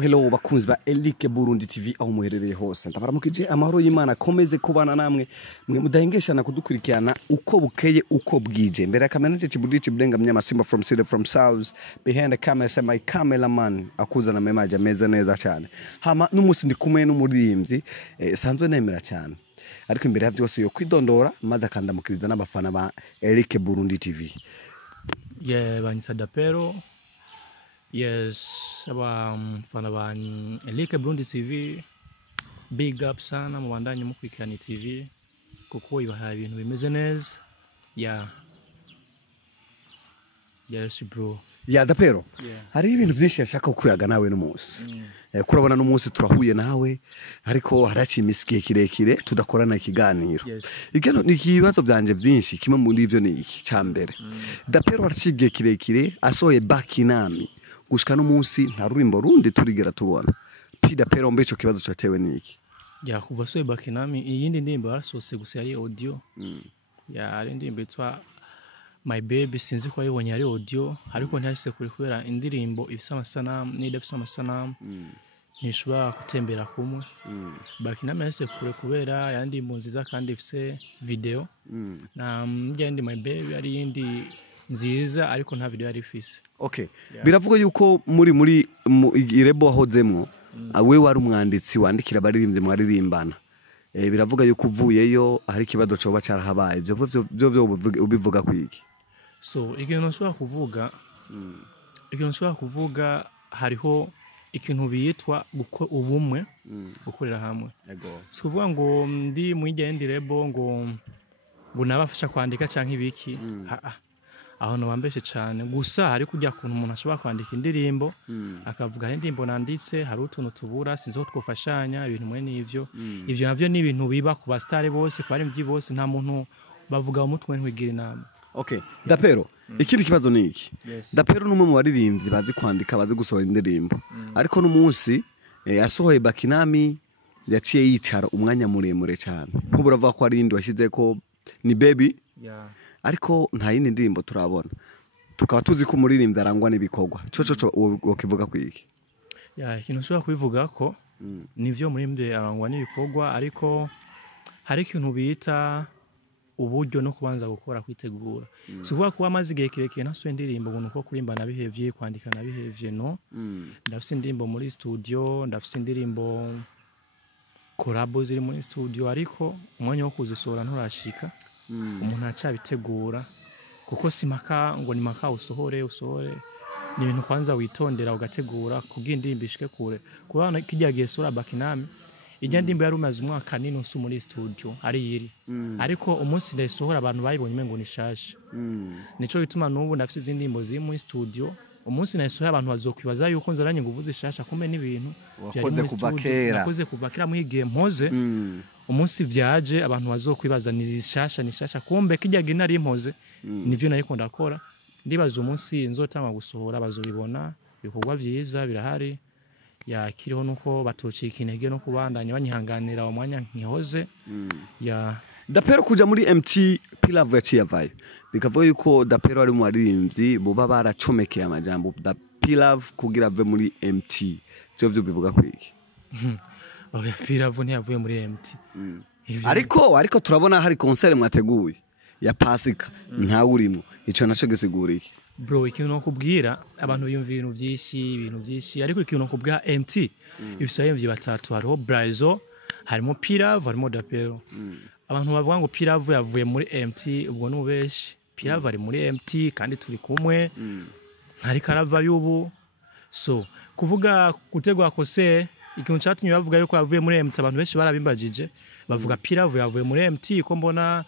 Hello bakunzi ba Elike Burundi TV aho muherereye hose ndabaramukije amahoro y'Imana komeze kubana namwe mwe mudahengeshana kudukurikirana uko bukeye uko bwije mbere kamera Chibudichi Blenga Mnyamasimba from City from South behind the camera my cameraman akuzana memaje meza neza cyane hama n'umunsi ndi kumwe n'umuririmbyi sanzwe nemera cyane ariko imbere ya byose yo kwidondora maze akandamukiriza n'abafana ba Elike Burundi TV banyita Dapelo. Yes, fana ba Elike Burundi TV, big up sana mubandanye mukurikirana TV kuko ibaha ibintu bimeze neza. Yes bro. Dapelo. Hari ibintu byinshi yashaka kuyaga nawe n'umunsi. Kurabona n'umunsi turahuye nawe ariko haraci imiski kirekire tudakorana ikiganiro. Igeno nikibazo byanje byinshi kimwe muri ivyo ni iki cyambere. Dapelo haracigiye kirekire asoye bakinami. Gushika n'umunsi nta rurimbo rundi turigera tubona. P-Dapelo mbeco kibazo cyatewe niki? Kuva soye bakinami iyindi ndimbo yarasose gusa yari audio. Ari ndimbo twa My Baby sinzi ko yibonye ari audio ariko ntashise kuri kubera indirimbo ifisa amasanamu n'idafisa amasanamu ntishobora gutembera kumwe. Bakinami yashise kure kubera yandi nziza kandi ifise video na yandi My Baby ari yindi nziza ariko nta video yari ifise. Okay. Biravuga yuko muri irebo ahozemwo awe wari umwanditsi wandikira abaririmbyi mwaririmbana. Biravuga yuko uvuyeyo hari kibazo cyo bacarahabaye byo ubivuga kwiki. So ikintu nshobora kuvuga hariho ikintu biyitwa ubumwe gukorera hamwe. Si kuvuga ngo ndi mu yindi rebo ngo nabafasha kwandika canke ibiki. Aho no bambeshe cyane gusa hari kujya kuntu umuntu ashobora kwandika indirimbo akavuga indirimbo nanditse hari utuntu tubura sinzo twofashanya ibintu mwe n'ivyo ivyo navyo ni ibintu biba ku bastare bose kwari mvyi bose nta muntu bavuga umutwe ntwigira inama. Okay, Dapelo ikindi kibazo ni iki? Dapelo numwe mu baririmbyi bazi kwandika bazi gusohora indirimbo ariko n'umunsi yasohoye bakinami yaciye yicara umwanya muremure cyane nk'uburavuga ko ari indi washize ko ni baby ariko nta yindi ndirimbo turabona tukaba tuzi ko umuririmbyi arangwa n'ibikorwa cyo ukivuga kwiki? Ikintu nshobora kubivuga ko nivyo umuririmbyi arangwa n'ibikorwa ariko hari ikintu bita uburyo no kubanza gukora kwitegura. Sivuga kuba amazi igihe kirekire ntasohoye indirimbo ubuntu ko kurimba nabihevye kwandika nabihevye no ndafise indirimbo muri studio ndafise indirimbo collabo ziri muri studio ariko umwanya wo kuzisohora nturashika. Umuntu acabitegura kuko simaka ngo ni maka usohore ni ibintu kwanza witondera ugategura kugira indirimbo ishike kure kubana kijya gihe sura bakinami ijya ndimbo yari umaze umwaka n'inusu muri studio ari yiri ariko umunsi ndayisohora abantu bayibonye ngo nishashe nico bituma n'ubu ndafise izindi ndimbo ziri muri studio umunsi nayisohora abantu bazokwibaza yuko nzaranye nguvuze ishasha kumbe n'ibintu nakoze kuva kera muhigiye mpoze umunsi vyaje abantu bazokwibaza nishasha kumbe kijya gihe nari mpoze nivyo nariko ndakora ndibaza umunsi nzotama gusohora bazobibona ibikorwa vyiza birahari kiriho nuko batocika intege no kubandanya banyihanganira umwanya nkihoze Dapelo kuja muri MT P-Love yaciye avayo bikavuga yuko Dapelo ari mu baririmbyi buba baracomekeye amajambo P-Love kugira ave muri MT byo bivuga kwiki? P-Love ntiyavuye muri MT ariko turabona hari concert mwateguye ya Pasika nta urimo ico naco gisigura iki? Bro ikintu no kubwira abantu biyumva ibintu byinshi ariko ikintu no kubwa MT ibisayemvye batatu hariho Blayzo harimo P-Love harimo Dapelo. Abantu bavuga ngo P-Love yavuye muri MT ubwo nubeshi P-Love ari muri MT kandi turi kumwe hari karabaye ubu so kuvuga gutegwa kose ikintu cyatumye bavuga yuko yavuye muri MT abantu benshi barabimbagije bavuga P-Love yavuye muri MT ko mbona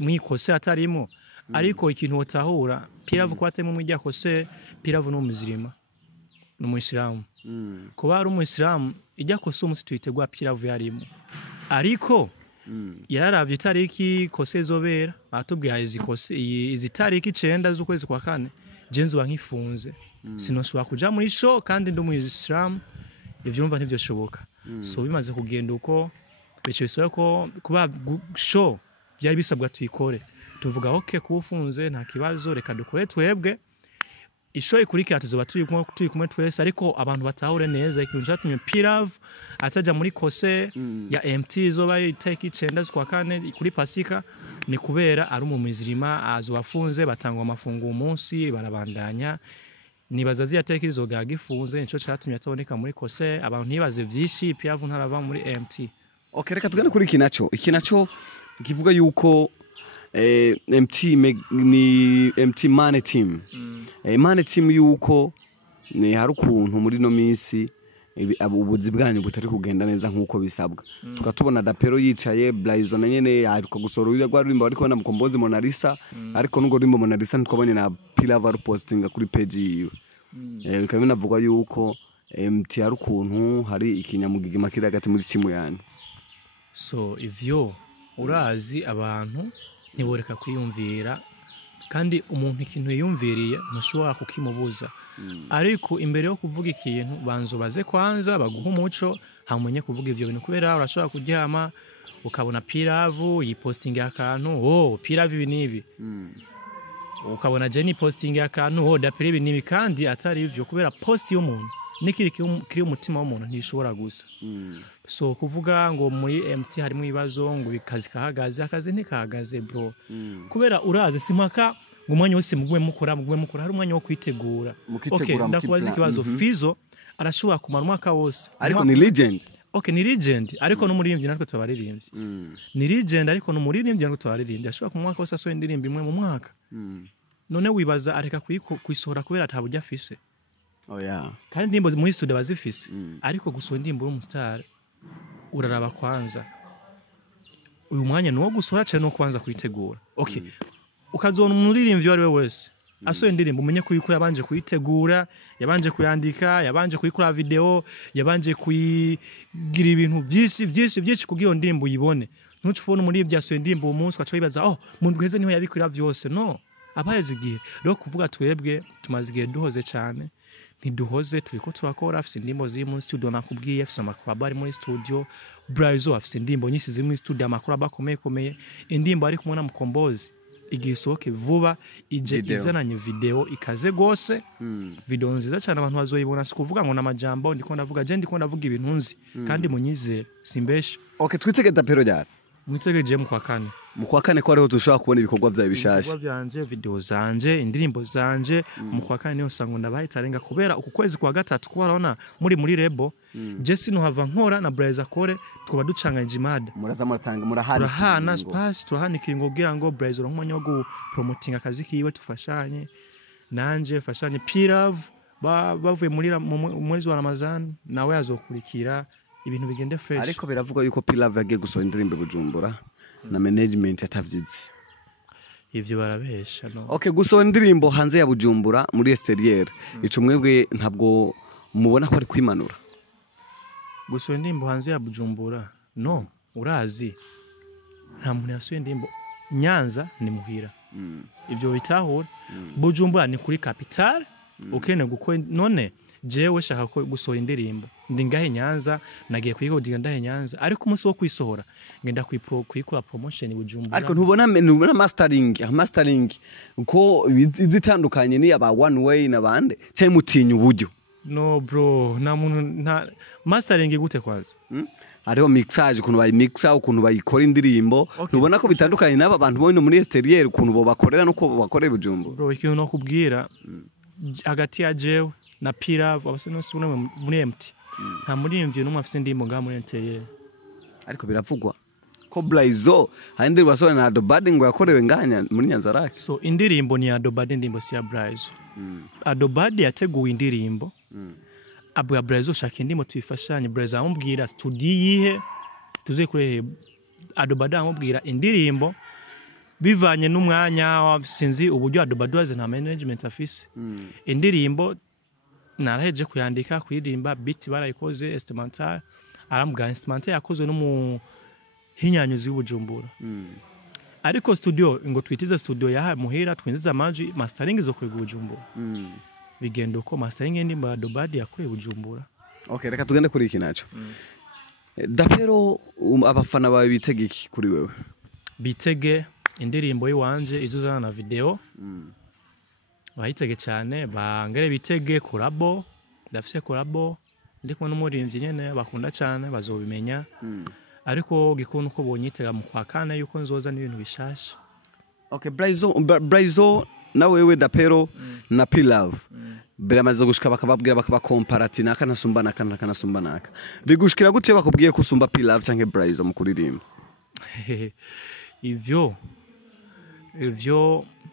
mwikose atarimo ariko ikintu utahura P-Love ko atemu mwijya kose P-Love no muzirima no muislamu kuba ari umuislamu ijya kose umunsi twitegwa P-Love yarimo ariko yararavye itariki kose zobera atubwiye izi tariki 9 z'ukwezi kwa kane jenzo bankifunze sinoshobora kuja muri show kandi ndi umuislamu ivyumva ntivyo shoboka so bimaze kugenda uko bicesoye ko kuba show byari bisabwa tuyikore tuvuga okay kufunze nta kibazo reka dukore twebwe isho ikurikira tuzoba turi kumwe twese ariko abantu batahure neza ikintu cyatumye P-Love ataja muri kose ya MT izoba iteka 9 z'ukwa kane kuri Pasika ni kubera ari umumizirima azobafunze batangwa amafungo umunsi barabandanya nibaza ziyateka izoga gifunze nico cyatumye ataboneka muri kose abantu ntibaze vyishi P-Love ntarava muri MT. Okay, reka tugane kuri iki naco kivuga yuko ni MT Money Team. Money Team yuko ni hari ukuntu muri no minsi ubuzi bwanyu butari kugenda neza nkuko bisabwa. Tukatubona Dapelo yicaye Blayzo na nyene ariko gusoro uya gwarimba ariko na mukombozi Mona Lisa ariko nugo rimbo Mona Lisa ntwabonye na P-Love postinga kuri page yiwe. Bikaba binavuga yuko MT hari ukuntu hari ikinyamugigima kiri hagati muri timu yani. So ivyo urazi abantu ntiboreka kwiyumvira kandi umuntu ikintu yiyumviriye ntushobora kukimubuza ariko imbere yo kuvuga ikintu banzo baze kwanza baguha umuco hamenye kuvuga ivyo bintu kubera urashobora kuryama ukabona P-Love yipostinga akantu P-Love ibi nibi ukabona Jenny postinga akantu Dapelo ibi nibi kandi atari ivyo kubera post y'umuntu nikiri kiri umutima w'umuntu ntishobora gusa so kuvuga ngo muri MT harimo ibibazo ngo bikazi kahagaze akazi ntikahagaze bro kubera uraze simpaka ngo umwanya wose mugwe mukora hari umwanya wo kwitegura okay ndakubaza ikibazo Fizo arashobora kumara umwaka wose ariko ni legend ni legend ariko no muririmbyi natwe tubaririmbyi ni legend ariko no muririmbyi natwe tubaririmbyi ashobora ku mwaka wose asohoye indirimbo imwe mu mwaka none wibaza areka kuyisohora kubera atabujya afise kandi indirimbo muri studio bazifise ariko gusohora indirimbo y'umustar uraraba kwanza uyu mwanya nuwo gusohora cyane no kwanza kuyitegura ukazona umuririmbyi wari wese asohoye indirimbo umenye ko yabanje kuyitegura yabanje kuyandika yabanje kuyikora video yabanje kuyigira ibintu byinshi kugira indirimbo uyibone ntucubone umuririmbyi asohoye indirimbo umunsi kwaco bibaza mu ndweze niho yabikora byose no abaheze igihe rero kuvuga twebwe tumaze igihe duhoze cyane ntiduhoze turiko turakora afise indirimbo ziri muri studio nakubwiye afise amakoraba ari muri studio Blayzo afise indirimbo nyinshi ziri muri studio amakoraba komeye indirimbo ari kumwe na mukombozi igisohoke vuba ije izananye video ikaze gose video nziza cyane abantu bazoyibona sikuvuga ngo namajambo ndiko ndavuga ndavuga ibintu nzi kandi munyizere simbeshe twitege Dapelo ryari mwitegereje mu kwa kane ko ariho dushobora kubona ibikorwa byawe bishashe ibikorwa byanje video zanje indirimbo zanje mu kwa kane niyo sango ndabahitarenga kubera uku kwezi kwa gatatu ko barabona muri rebo Jesse no hava nkora na Blayzo akore twaba ducanganye imada murahana space turahana ikiringo kugira ngo Blayzo nk'umwanya wo promoting akazi kiwe tufashanye nanje fashanye P-Love bavuye muri mwezi wa Ramazan nawe azokurikira ibintu bigende fresh ariko biravuga yuko P-Love yagiye gusohora indirimbo Bujumbura na management yatavyize ivyo barabesha no gusohora indirimbo hanze ya Bujumbura muri exterior ico mwebwe ntabwo mubona ko ari kwimanura gusohora indirimbo hanze ya Bujumbura no urazi nta muntu yasohoye indirimbo Nyanza ni muhira ivyo bitahura Bujumbura ni kuri capital ukene guko none jewe shaka ko gusohora indirimbo ndi ngahe Nyanza nagiye kuyikodiga ndahe Nyanza ariko umunsi wo kwisohora ngenda kuyikora promotion Bujumbura ariko ntubona mastering uko izitandukanye ni aba one way nabande cyane mutinya uburyo no bro nta muntu nta mastering gute kwaza ariho mixage ukuntu bayimixa ukuntu bayikora indirimbo ntubona ko bitandukanye n'aba bantu bo muri exterior ukuntu bo bakorera nuko bakorera Bujumbura bro ikintu no kubwira hagati ya jewe na P-Love abase no suna muri MT nta muririmbyi n'umwe afite indirimbo ngaha muri interior ariko biravugwa ko Blayzo handi basore na Adobad ngo yakorewe nganya muri Nyanzarake so indirimbo ni Adobad indirimbo si ya Blayzo Adobad yateguwe indirimbo abu ya Blayzo shaka indirimbo tuyifashanye Blayzo amubwira studio yihe tuze kure Adobad amubwira indirimbo bivanye n'umwanya sinzi uburyo Adobad waze na management afise indirimbo naraheje kuyandika kwirimba beat barayikoze instrumental aramubwira instrumental yakozwe no mu hinyanyuzi y'Ubujumbura ariko studio ngo twitize studio ya muhira twinjiza amajwi mastering zo kwega Bujumbura bigendo ko mastering ndimba Adobad yakoye Bujumbura reka tugende kuri iki naco Dapelo abafana bawe bitegeki kuri wewe bitege indirimbo yiwanje izuzana na video bayitege cyane bangere bitege korabo ndafise korabo ndiko n'umurinzi nyene bakunda cyane bazobimenya ariko gikunu ko bonyitega mu kwa kane yuko nzoza n'ibintu bishasha. Okay, Blayzo na wewe Dapelo na P-Love biramaze gushika bakababwira bakabakomparati naka nasumba naka nasumba naka bigushikira gute bakubwiye ko usumba P-Love canke Blayzo mu kuririmba? ivyo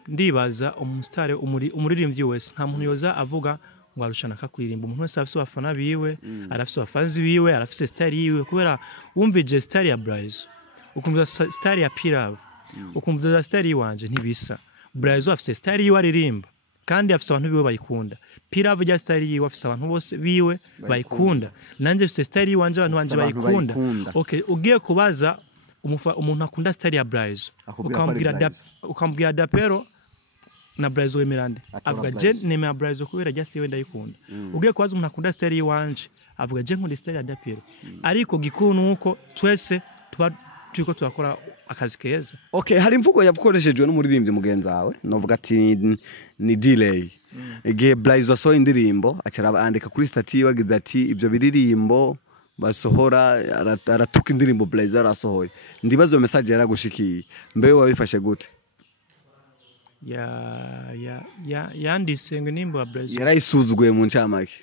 ndibaza umustare umuririmbyi wese nta muntu yoza avuga ngo arushana kakuririmba. Umuntu wese afise abafana biwe arafise abafanzi biwe arafise style yiwe kubera wumvije style ya Blayzo ukumva style ya P-Love ukumva style yiwanje ntibisa. Blayzo afise style yiwe aririmba kandi afise abantu biwe bayikunda. P-Love ya style yiwe afise abantu bose biwe bayikunda. Nanje afise style yiwanje abantu banje bayikunda. Okay, ugiye kubaza umuntu akunda style ya Blayzo ukambwira Dapelo na Blayzo wemerande avuga je neme ya Blayzo kubera just yewe ndayikunda. Ugiye kubaza umuntu akunda style yiwanje avuga je nkunda style ya Dapelo. Ariko gikunu uko twese turiko turakora akazi keza. Okay, hari imvugo yavukoreshejwe n'umuririmbyi mugenzi wawe novuga ati ni delay. Igihe Blayzo asohoye indirimbo acara andika kuri stati wagize ati ibyo biririmbo basohora aratuka indirimbo Blayzo arasohoye. Ndibazo message yaragushikiye mbe wabifashe gute? Yandise ngo nimbo ya Blayzo yarayisuzuguye mu ncamake.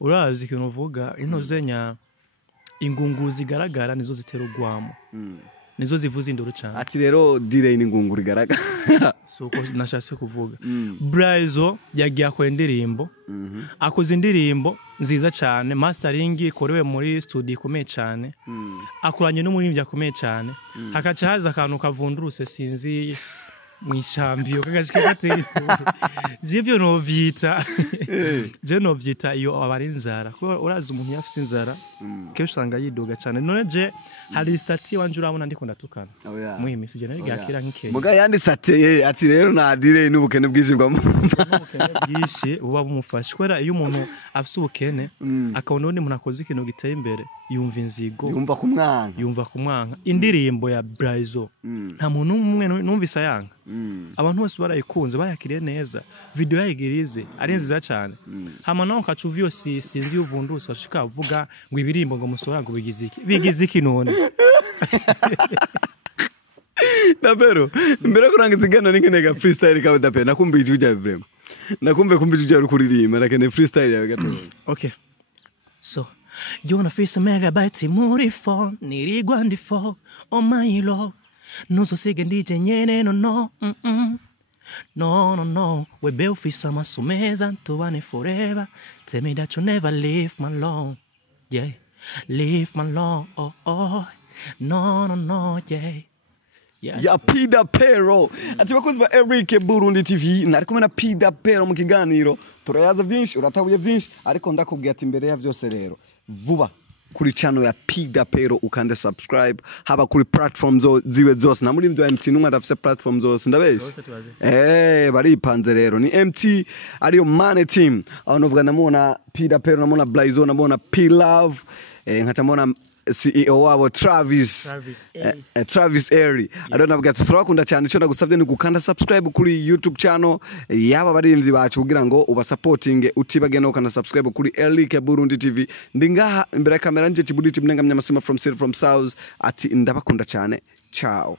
Urazi ikintu uvuga intozenya ingungu zigaragara nizo zitera urwamo nizo zivuza induru cyane. Ati rero delay n'ingungu rigaragara soko nashase kuvuga. Blayzo yagiye akora indirimbo akoze indirimbo nziza cyane mastering ikorewe muri studio ikomeye cyane akuranye n'umuririmbyi akomeye cyane hakaca haza akantu kavunduruse sinzi mwishambiyo kagashike gateri jivyo novyita je novyita iyo abari inzara ko urazi umuntu yafise inzara kesho sanga yidoga cyane none je hari stati wanje urabona ndiko ndatukana muhimi sije nari gakira nk'ikeye muga yanditse ati rero na dire n'ubukene bwishirwa mu bwishi buba bumufasha kwera iyo umuntu afise ubukene akabona undi muntu akoze ikintu giteye imbere yumva inzigo yumva kumwanka indirimbo ya Blayzo nta muntu umwe numvise yanga abantu bose barayikunze bayakiriye neza video yayigirize ari nziza cyane hama naho kacuvyo sinzi uvunduse ashika avuga ngo ibirimbo ngo musora ngo bigize iki none. Dapelo mbere kurangiza igano n'inkenega freestyle kawe Dapelo nakumbije ujya vraiment nakumve kumbije ujya rukuririmba nakene freestyle yawe gato. Okay, so you wanna feel some megabytes muri phone nirigwa ndi for oh my lord nuzo sige ndije nyene no we be ofisa masumeza tubane forever tell me that you never leave my alone leave my alone no ya P-Dapelo ati bakozi ba Eric Burundi TV nari kumwe na P-Dapelo mu kiganiro turayaza byinshi uratabuye byinshi ariko ndakubwiye ati imbere ya byose rero vuba kuri channel ya P-Dapelo ukande subscribe haba kuri platforms ziwe zose na muri MT numwe ndafise platforms zose ndabeshe baripanze rero ni MT ariyo Mane team aho novuga namona P-Dapelo namona Blayzo namona P-Love nkatamona CEO wabo Travis Airy adona bwa turakunda cyane cyo ndagusabye ni gukanda subscribe kuri YouTube channel yaba barimvyi bacu kugira ngo ubasupporting utibage no kana subscribe kuri Eric Burundi TV ndingaha imbere ya kamera nje Tibudici Blenga Mnyamasima from South ati ndabakunda cyane ciao.